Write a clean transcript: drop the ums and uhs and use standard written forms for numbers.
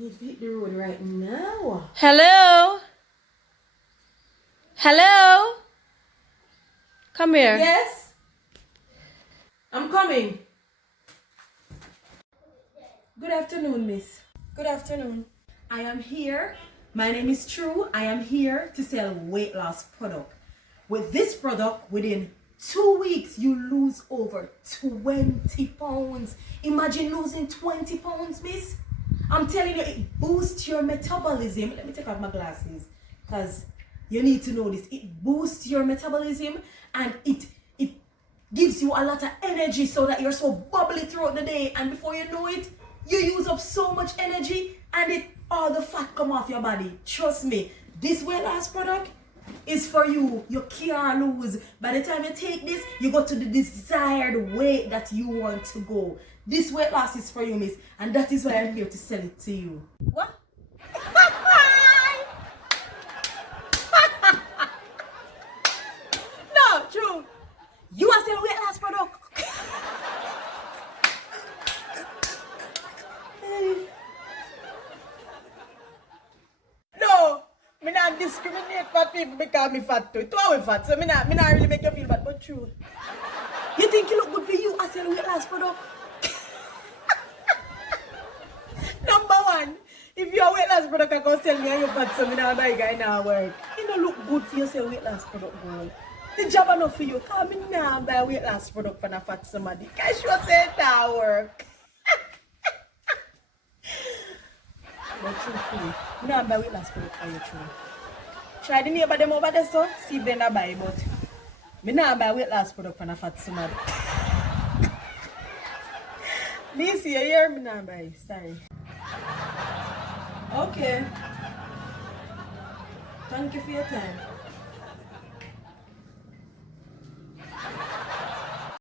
Need to hit the road right now. Hello? Hello? Come here. Yes? I'm coming. Good afternoon, miss. Good afternoon. I am here. My name is True. I am here to sell weight loss product. With this product, within 2 weeks, you lose over 20 pounds. Imagine losing 20 pounds, miss. I'm telling you, it boosts your metabolism. Let me take off my glasses because you need to know this. It boosts your metabolism and it gives you a lot of energy so that you're so bubbly throughout the day. And before you know it, you use up so much energy and all the fat come off your body. Trust me, this weight loss product is for you. You can't lose. By the time you take this, you go to the desired weight that you want to go. This weight loss is for you, miss, and that is why I'm here to sell it to you. What? No, True. You are selling weight loss product. No, me not discriminate fat people because me fat too. Two are fat, so me not really make you feel bad, but true. You think you look good for you? I sell weight loss product. Number one, if your weight loss product can go sell me and you fat, so me not buy guy now work. You don't look good for yourself weight loss product, girl. The job enough for you. Cause me not buy weight loss product for a fat somebody. Cause you say that work. But truthfully, Me not buy weight loss product for you, true. Try the neighbor them over there, so see if they not buy, but me not buy weight loss product for a fat somebody. This year, me not buy. Sorry. okay. Thank you for your time.